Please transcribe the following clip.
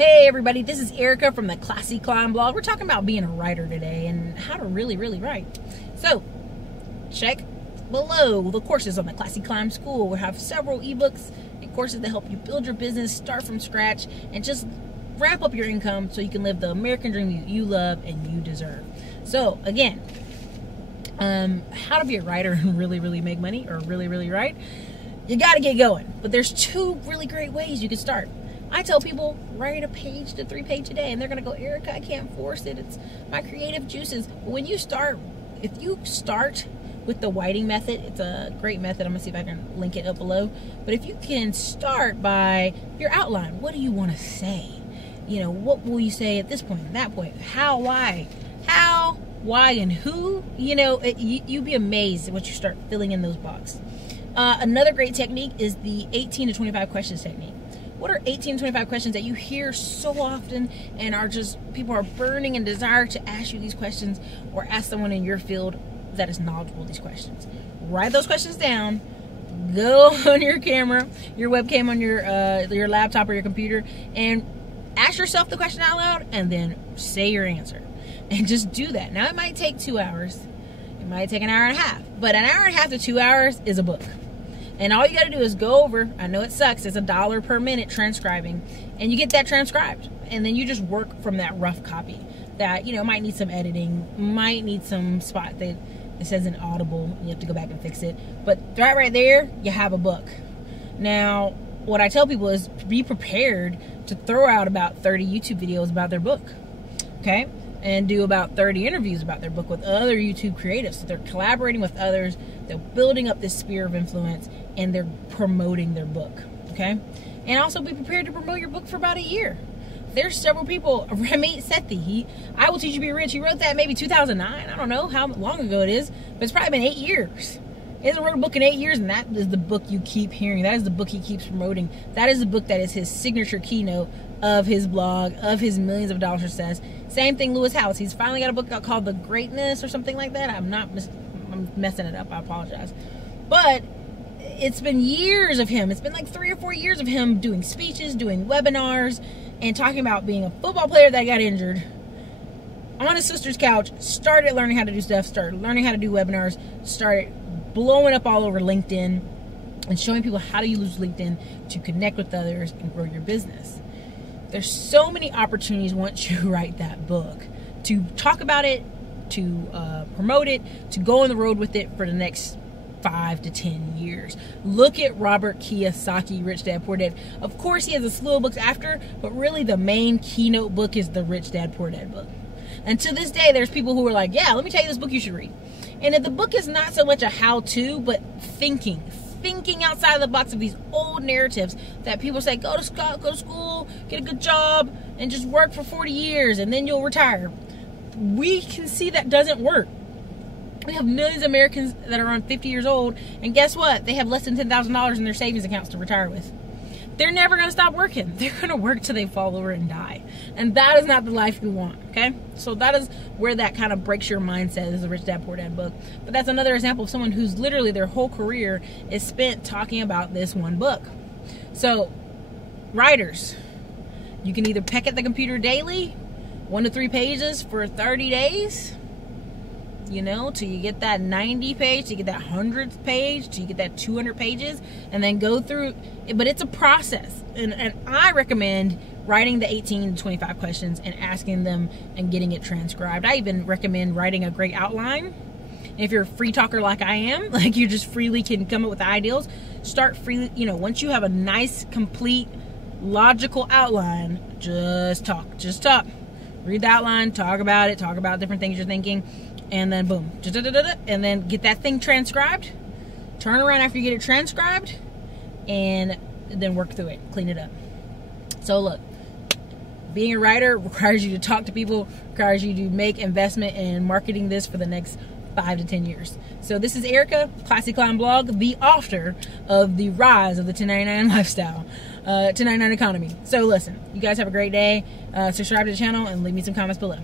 Hey everybody, this is Erica from the Classy Climb blog. We're talking about being a writer today and how to really write. So, check below the courses on the Classy Climb School. We have several ebooks and courses that help you build your business, start from scratch, and just ramp up your income so you can live the American dream you love and you deserve. So, again, how to be a writer and really make money or really write. You got to get going. But there's two really great ways you can start. I tell people, write a page to 3 pages a day, and they're going to go, Erica, I can't force it. It's my creative juices. But when you start, if you start with the whiting method, it's a great method. I'm going to see if I can link it up below. But if you can start by your outline, what do you want to say? You know, what will you say at this point and that point? How, why? How, why, and who? You know, you'd be amazed at what you start filling in those boxes. Another great technique is the 18 to 25 questions technique. What are 18 to 25 questions that you hear so often and are just, people are burning in desire to ask you these questions or ask someone in your field that is knowledgeable of these questions? Write those questions down, go on your camera, your webcam on your laptop or your computer, and ask yourself the question out loud and then say your answer. And just do that. Now it might take 2 hours, it might take an hour and a half, but an hour and a half to 2 hours is a book. And all you got to do is go over, I know it sucks, it's $1 per minute transcribing, and you get that transcribed. And then you just work from that rough copy that, you know, might need some editing, might need some spot that it says inaudible, you have to go back and fix it. But right there, you have a book. Now, what I tell people is be prepared to throw out about 30 YouTube videos about their book, okay? And do about 30 interviews about their book with other YouTube creatives. So they're collaborating with others, they're building up this sphere of influence, and they're promoting their book, okay? And also be prepared to promote your book for about a year. There's several people, Ramit Sethi, I Will Teach You to Be Rich, he wrote that maybe 2009, I don't know how long ago it is, but it's probably been 8 years. He hasn't wrote a book in 8 years, and that is the book you keep hearing. That is the book he keeps promoting. That is the book that is his signature keynote of his blog, of his millions of dollars success. Same thing, Lewis Howes. He's finally got a book out called The Greatness or something like that. I'm messing it up. I apologize. But it's been years of him. It's been like 3 or 4 years of him doing speeches, doing webinars, and talking about being a football player that got injured on his sister's couch, started learning how to do stuff, started learning how to do webinars, started blowing up all over LinkedIn and showing people how to use LinkedIn to connect with others and grow your business. There's so many opportunities once you write that book to talk about it, to promote it, to go on the road with it for the next 5 to 10 years. Look at Robert Kiyosaki, Rich Dad Poor Dad. Of course, he has a slew of books after, but really the main keynote book is the Rich Dad Poor Dad book. And to this day, there's people who are like, yeah, let me tell you this book you should read. And if the book is not so much a how-to, but thinking outside of the box of these old narratives that people say, go to school, get a good job, and just work for 40 years, and then you'll retire. We can see that doesn't work. We have millions of Americans that are around 50 years old, and guess what? They have less than $10,000 in their savings accounts to retire with. They're never going to stop working. They're going to work till they fall over and die. And that is not the life we want, okay? So that is where that kind of breaks your mindset as a Rich Dad Poor Dad book. But that's another example of someone who's literally their whole career is spent talking about this one book. So, writers, you can either peck at the computer daily, 1 to 3 pages for 30 days, you know, till you get that 90 page, till you get that 100th page, till you get that 200 pages, and then go through. But it's a process. And I recommend writing the 18 to 25 questions and asking them and getting it transcribed. I even recommend writing a great outline. And if you're a free talker like I am, like you just freely can come up with ideas, start freely, you know, once you have a nice, complete, logical outline, just talk. Read the outline, talk about it, talk about different things you're thinking. And then boom, and then get that thing transcribed, turn around after you get it transcribed, and then work through it, clean it up. So look, being a writer requires you to talk to people, requires you to make investment in marketing this for the next 5 to 10 years. So this is Erica, Classy Climb blog, the author of The Rise of the 1099 Lifestyle, 1099 Economy. So listen, you guys have a great day, subscribe to the channel, and leave me some comments below.